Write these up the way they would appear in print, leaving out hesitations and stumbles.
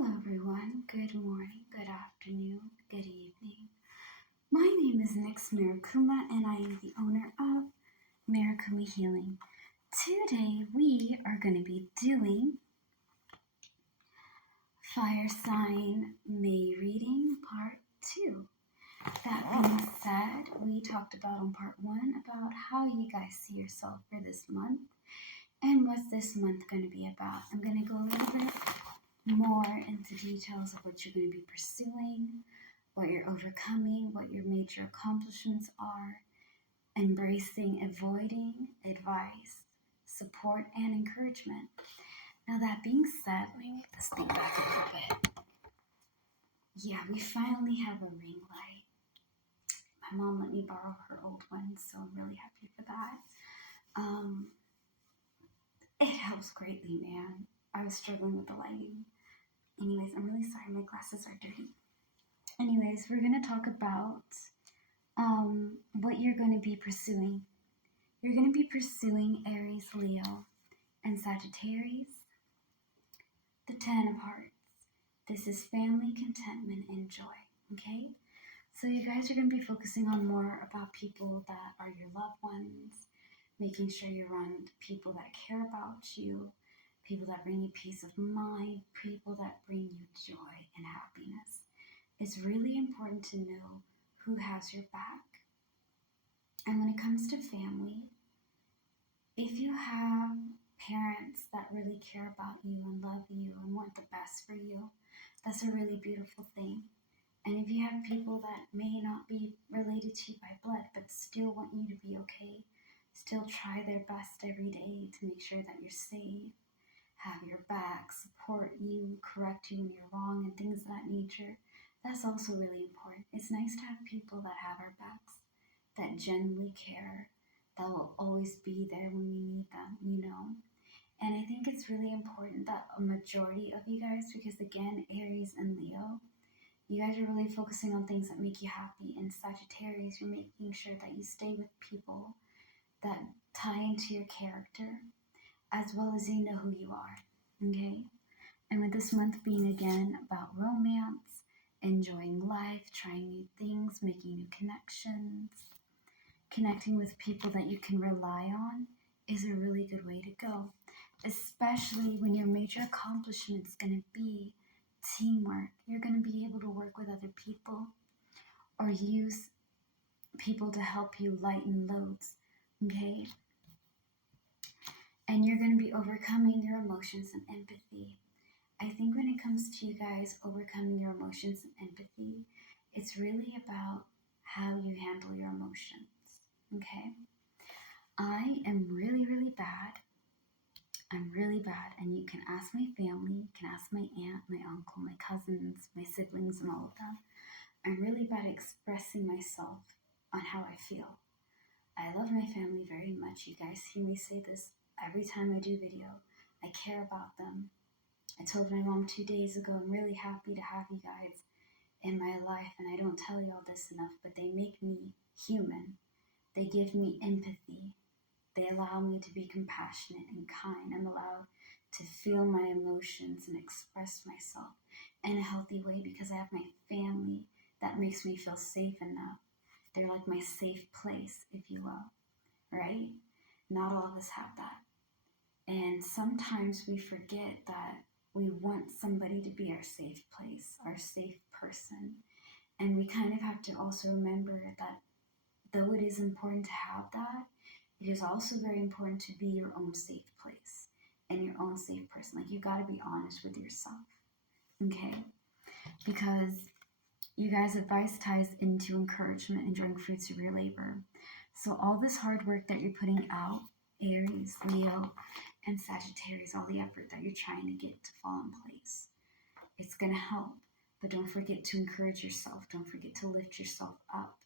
Hello everyone, good morning, good afternoon, good evening. My name is Nix Marikuma and I am the owner of Marikuma Healing. Today we are going to be doing Fire Sign May reading part 2. That being said, we talked about on part 1 about how you guys see yourself for this month and what's this month going to be about. I'm going to go a little bit more into details of what you're going to be pursuing, what you're overcoming, what your major accomplishments are, embracing, avoiding, advice, support, and encouragement. Now that being said, let me move this thing back a little bit. Yeah, we finally have a ring light. My mom let me borrow her old one, so I'm really happy for that. It helps greatly, man. I was struggling with the lighting. Anyways, I'm really sorry, my glasses are dirty. Anyways, we're going to talk about what you're going to be pursuing. You're going to be pursuing Aries, Leo, and Sagittarius. The 10 of Hearts. This is family, contentment, and joy, okay? So you guys are going to be focusing on more about people that are your loved ones, making sure you're around people that care about you, people that bring you peace of mind, people that bring you joy and happiness. It's really important to know who has your back. And when it comes to family, if you have parents that really care about you and love you and want the best for you, that's a really beautiful thing. And if you have people that may not be related to you by blood, but still want you to be okay, still try their best every day to make sure that you're safe, have your back, support you, correct you when you're wrong, and things of that nature, that's also really important. It's nice to have people that have our backs, that genuinely care, that will always be there when we need them, you know? And I think it's really important that a majority of you guys, because again, Aries and Leo, you guys are really focusing on things that make you happy. And Sagittarius, you're making sure that you stay with people that tie into your character, as well as you know who you are, okay? And with this month being again about romance, enjoying life, trying new things, making new connections, connecting with people that you can rely on is a really good way to go, especially when your major accomplishment is going to be teamwork. You're going to be able to work with other people or use people to help you lighten loads, okay? And you're going to be overcoming your emotions and empathy. I think when it comes to you guys overcoming your emotions and empathy, it's really about how you handle your emotions, okay? I am really, really bad. I'm really bad, and you can ask my family, you can ask my aunt, my uncle, my cousins, my siblings, and all of them. I'm really bad at expressing myself on how I feel. I love my family very much. You guys hear me say this every time I do video. I care about them. I told my mom 2 days ago, I'm really happy to have you guys in my life, and I don't tell you all this enough, but they make me human. They give me empathy. They allow me to be compassionate and kind. I'm allowed to feel my emotions and express myself in a healthy way because I have my family that makes me feel safe enough. They're like my safe place, if you will, right? Not all of us have that. And sometimes we forget that we want somebody to be our safe place, our safe person. And we kind of have to also remember that though it is important to have that, it is also very important to be your own safe place and your own safe person. Like, you got to be honest with yourself, okay? Because you guys' advice ties into encouragement, enjoying fruits of your labor. So all this hard work that you're putting out, Aries, Leo, and Sagittarius, all the effort that you're trying to get to fall in place, it's going to help. But don't forget to encourage yourself. Don't forget to lift yourself up,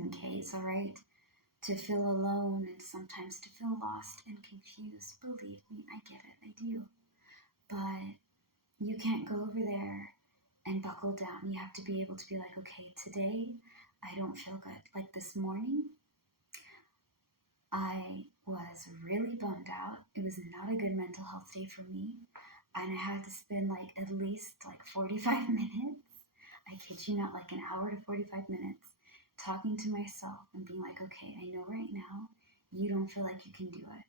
okay? It's all right to feel alone and sometimes to feel lost and confused. Believe me, I get it, I do. But you can't go over there and buckle down. You have to be able to be like, okay, today I don't feel good. Like this morning, I was really bummed out. It was not a good mental health day for me. and I had to spend like at least like 45 minutes. I kid you not, like an hour to 45 minutes talking to myself and being like, okay, I know right now you don't feel like you can do it.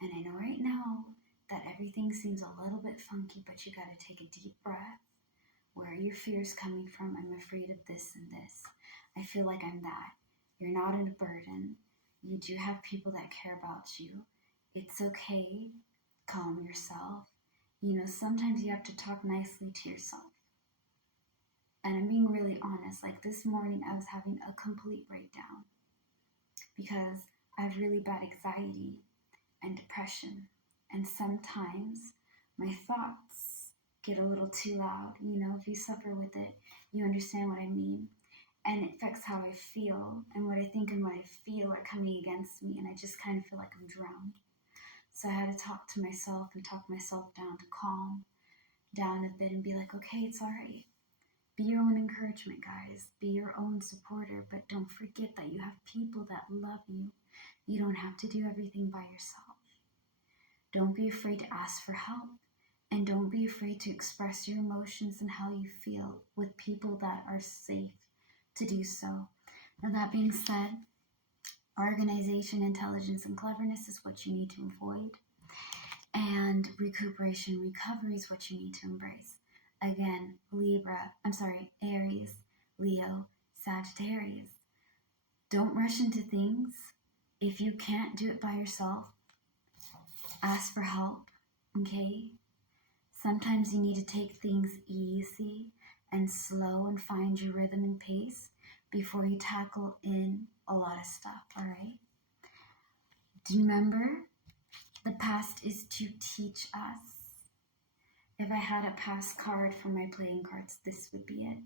And I know right now that everything seems a little bit funky, but you got to take a deep breath. Where are your fears coming from? I'm afraid of this and this. I feel like I'm that. You're not a burden. You do have people that care about you. It's okay. Calm yourself. You know, sometimes you have to talk nicely to yourself. And I'm being really honest. Like this morning, I was having a complete breakdown because I have really bad anxiety and depression. And sometimes my thoughts get a little too loud. You know, if you suffer with it, you understand what I mean. And it affects how I feel. And what I think and what I feel are coming against me. And I just kind of feel like I'm drowned. So I had to talk to myself and talk myself down to calm down a bit and be like, okay, it's all right. Be your own encouragement, guys. Be your own supporter, but don't forget that you have people that love you. You don't have to do everything by yourself. Don't be afraid to ask for help, and don't be afraid to express your emotions and how you feel with people that are safe to do so. Now, that being said, organization, intelligence, and cleverness is what you need to avoid, and recuperation, recovery is what you need to embrace. Again, Aries, Leo, Sagittarius. Don't rush into things. If you can't do it by yourself, ask for help, okay? Sometimes you need to take things easy and slow and find your rhythm and pace before you tackle in a lot of stuff, all right? Do you remember? The past is to teach us. If I had a past card for my playing cards, this would be it.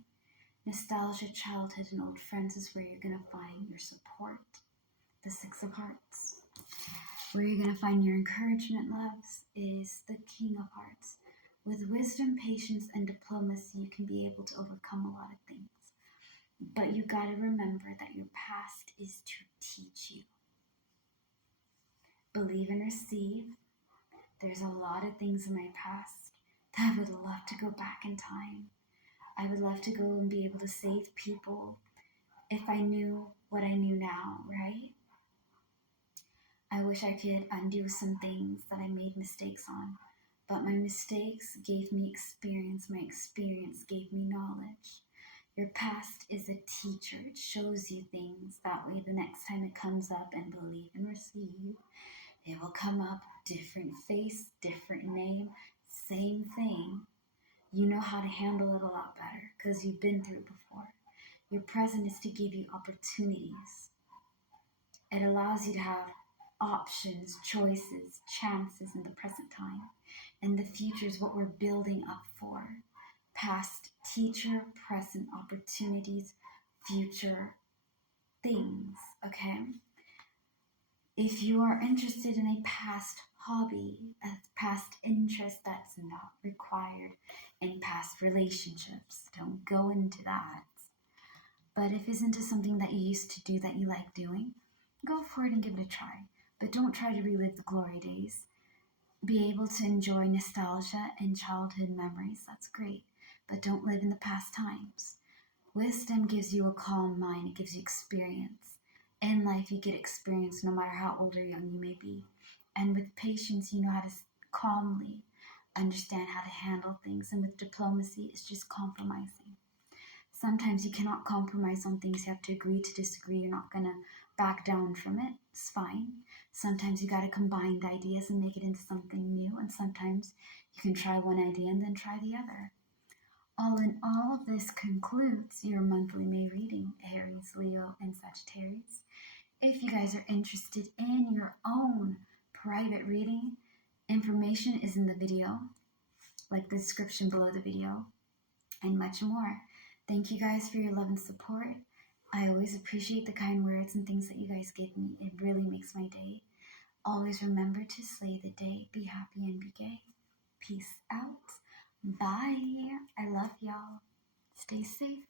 Nostalgia, childhood, and old friends is where you're going to find your support. The Six of Hearts. Where you're going to find your encouragement, loves, is the King of Hearts. With wisdom, patience, and diplomacy, you can be able to overcome a lot of things. But you got to remember that your past is to teach you. Believe and receive. There's a lot of things in my past that I would love to go back in time. I would love to go and be able to save people if I knew what I knew now, right? I wish I could undo some things that I made mistakes on, but my mistakes gave me experience. My experience gave me knowledge. Your past is a teacher. It shows you things. That way the next time it comes up, and believe and receive, it will come up, different face, different name, same thing. You know how to handle it a lot better because you've been through it before. Your present is to give you opportunities. It allows you to have options, choices, chances in the present time. And the future is what we're building up for. Past, teacher, present, opportunities, future, things, okay? If you are interested in a past hobby, a past interest that's not required in past relationships, don't go into that. But if it's into something that you used to do that you like doing, go for it and give it a try. But don't try to relive the glory days. Be able to enjoy nostalgia and childhood memories, that's great. But don't live in the past times. Wisdom gives you a calm mind, it gives you experience. In life, you get experience no matter how old or young you may be. And with patience, you know how to calmly understand how to handle things. And with diplomacy, it's just compromising. Sometimes you cannot compromise on things. You have to agree to disagree. You're not going to back down from it. It's fine. Sometimes you got to combine the ideas and make it into something new. And sometimes you can try one idea and then try the other. All in all, this concludes your monthly May reading, Aries, Leo, and Sagittarius. If you guys are interested in your own private reading, information is in the video, like the description below the video, and much more. Thank you guys for your love and support. I always appreciate the kind words and things that you guys give me. It really makes my day. Always remember to slay the day, be happy, and be gay. Peace out. Bye. I love y'all. Stay safe.